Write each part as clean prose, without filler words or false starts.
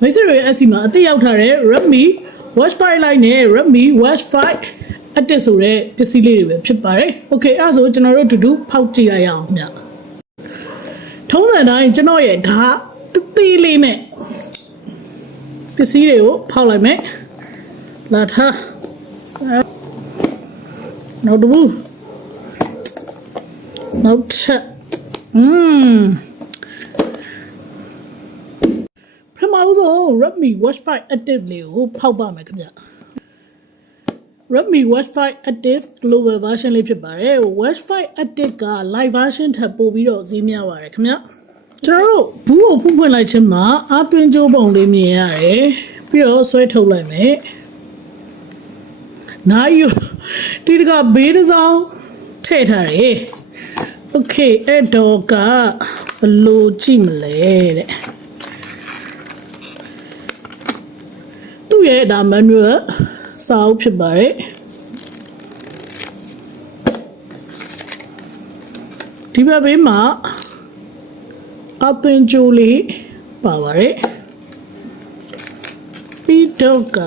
မိတ်ဆွေတွေအစီမှာအသိရောက်ထားတဲ့ Redmi Watch 5 Lite နဲ့ Redmi Watch 5 Active ဆိုတဲ့ပစ္စည်းလေးတွေပဲဖြစ်ပါတယ်။ Okay အဲ့ဒါဆိုကျွန်တော်တို့တူတူဖောက်ကြည့်လိုက်ရအောင်ဗျ။ထုံးစံတိုင်းကျွန်တော်ရဲ့ဓာတ်သေးလေးနဲ့ပစ္စည်းတွေကိုဖောက်လိုက်မယ်။လာထားနောက်တစ်ခုနောက်ထပ်ပထမဆုံး Redmi Watch 5 Active လေးကိုဖောက်ပါမယ်ခင်ဗျ။ Redmi Watch 5 Active Global Version လေးဖြစ်ပါတယ်။ Watch 5 Active က Live Version ထပ်ပို့ပြီးတော့ဈေးများပါတယ်ခင်ဗျ။ကျွန်တော်တို့ဘူးကိုဖွင့်လိုက်ခြင်းမှာအသွင်ကြိုးပုံလေးမြင်ရတယ်။ပြီးတော့ဆွဲထုတ်လိုက်မယ်။နိုင်ယူဒီတကဘေးတစ်စောင်းထည့်ထားတယ်။ Okay အဲ့တော့ကဘယ်လိုကြည့်မလဲတဲ့။သူ့ရဲ့ဒါ manual စာအုပ်ဖြစ်ပါတယ်ဒီဘက်ဘေးမှာအသွင်ကြိုးလေးပါပါတယ်ပြီးတော့က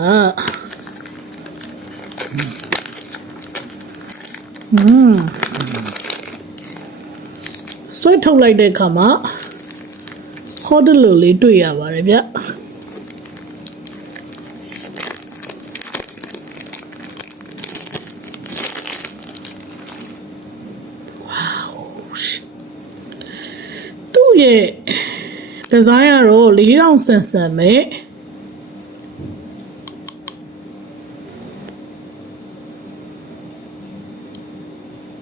ဆွဲထုတ်လိုက်တဲ့အခါမှာ hodl လေးတွေ့ရပါတယ်ဗျရဲ့ design ကတော့4000ဆန်ဆန်ပဲ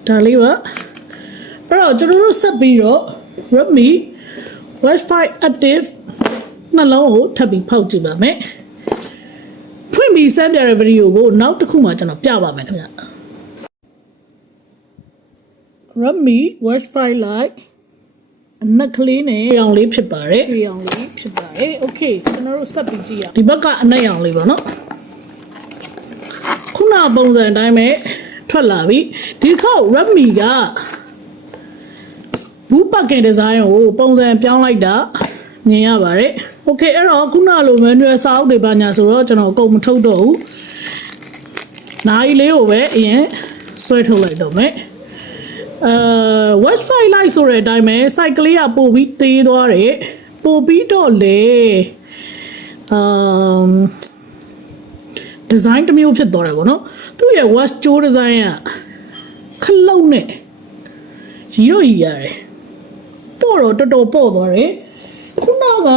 ဒါလေးပါအဲ့တော့ကျွန်တော်တို့ဆက်ပြီးတော့ Redmi Watch 5 Active နှလုံးကိုထပ်ပြီးဖောက်ကြည့်ပါမယ်ဖွင့်ပြီးစမ်းပြတဲ့ဗီဒီယိုကိုနောက်တစ်ခုမှကျွန်တော်ပြပါမယ်ခင်ဗျ Redmi Watch 5 Liteအနက်ကလေးနဲ့ရောင်လေးဖြစ်ပါတယ်။ရောင်လေးဖြစ်ပါတယ်။ Okay ကျွန်တော်တို့ဆက်ပြီးကြည့်ရအောင်။ဒီဘက်ကအနက်ရောင်လေးပါနော်။ခုနပုံစံအတိုင်းပဲထွက်လာပြီ။ဒီခေါက် Redmi ကဘူးပတ်ကင်ဒီဇိုင်းကိုပုံစံပြောင်းလိုက်တာမြင်ရပါတယ်။ Okay အဲ့တော့ခုနလို manual စာအုပ်တွေပါညာဆိုတော့ကျွန်တော်အကုန်မထုတ်တော့ဘူး။နိုင်လေးကိုပဲအရင်ဆွဲထုတ်လိုက်တော့မယ်။ Watch 5 Lite ဆိုတဲ့အတိုင်းပဲ site ကလေးကပို့ပြီးသေးသွားတယ်ပို့ပြီးတော့လေdesign တစ်မျိုးဖြစ်သွားတယ်ပေါ့နော်သူ့ရဲ့ watch ကြိုး design ကခလုတ်နဲ့ရီတော့ရီရတယ်ပေါ့တော့တော်တော်ပေါ့သွားတယ်ခုနက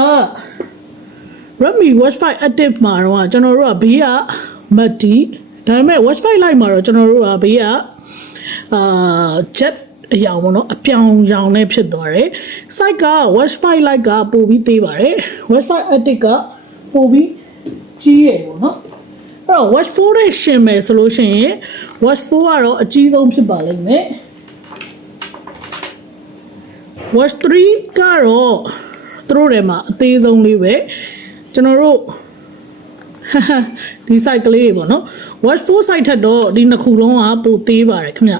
Redmi Watch 5 Active မှာတော့ကျွန်တော်တို့ကဘေးက matte ဒါပေမဲ့ Watch 5 Lite မှာတော့ကျွန်တော်တို့ကဘေးကjet အရောင်ပေါ့နော်အပြောင်ရောင်နဲ့ဖြစ်သွားတယ် site က Watch 5 Lite ကပို့ပြီးသေးပါတယ် Watch 5 Active ကပို့ပြီးကြီးတယ်ပေါ့နော်အဲ့တော့ Watch 4 နဲ့ရှင်မယ်ဆိုလို့ရှိရင် Watch 4 ကတော့အကြီးဆုံးဖြစ်ပါလိမ့်မယ် Watch 3 ကတော့သူတို့ထဲမှာအသေးဆုံးလေးပဲကျွန်တော်တို့ဒီ site ကလေးတွေပေါ့နော် Watch 4 site ထက်တော့ဒီနှစ်ခုလုံးကပိုသေးပါတယ်ခင်ဗျ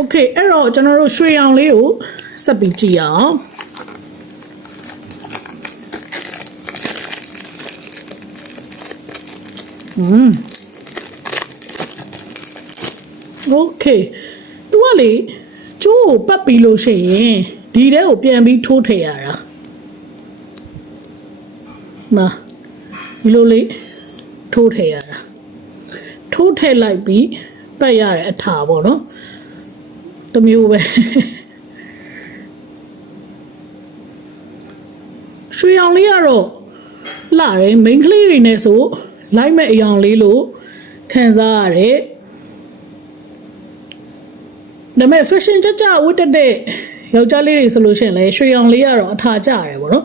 Okay အဲ့တော့ကျွန်တော်တို့ရွှေရောင်လေးကိုဆက်ပြီးကြည့်အောင် Okay သူကလေကျိုးကိုပတ်ပြီးလို့ရှိရင်ဒီထဲကိုပြန်ပြီးထိုးထည့်ရတာမှာဒီလိုလေးထိုးထည့်ရတာထိုးထည့်လိုက်ပြီးပတ်ရတဲ့အထာပေါ့နော်တမျိုးပဲရွှေရောင်လေးကတော့လှတယ် main ကလေးတွေနဲ့ဆိုလိုက်မဲ့အရောင်လေးလို့ခံစားရတယ်ဒါပေမဲ့ fashion ကြကြဝတ်တဲ့ယောက်ျားလေးတွေဆိုလို့ရှိရင်လည်းရွှေရောင်လေးကတော့အထာကျရတယ်ပေါ့နော်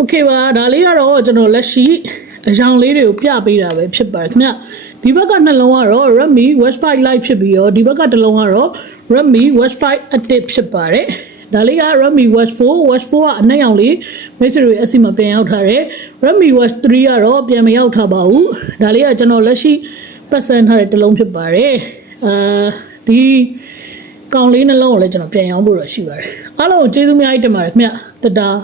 Okay ပါဒါလေးကတော့ကျွန်တော်လက်ရှိအရောင်လေးတွေကိုပြပေးတာပဲဖြစ်ပါတယ်ခင်ဗျဒီဘက်ကနှလုံးကတော့ Redmi Watch 5 Lite ဖြစ်ပြီးတော့ဒီဘက်ကတစ်လုံးကတော့ Redmi Watch 5 Active ဖြစ်ပါတယ်ဒါလေးက Redmi Watch 4 Watch 4ကအနက်ရောင်လေးမိတ်ဆွေတွေအစီမှာပြန်ရောက်ထားတယ် Redmi Watch 3ကတော့ပြန်မရောက်ထားပါဘူးဒါလေးကကျွန်တော်လက်ရှိပတ်စံထားတဲ့တစ်လုံးဖြစ်ပါတယ်ဒီကောင်လေးနှလုံးကိုလည်းကျွန်တော်ပြန်ရောင်းဖို့တော့ရှိပါတယ်အားလုံးကိုကျေးဇူးများကြီးတင်ပါတယ်ခင်ဗျတတား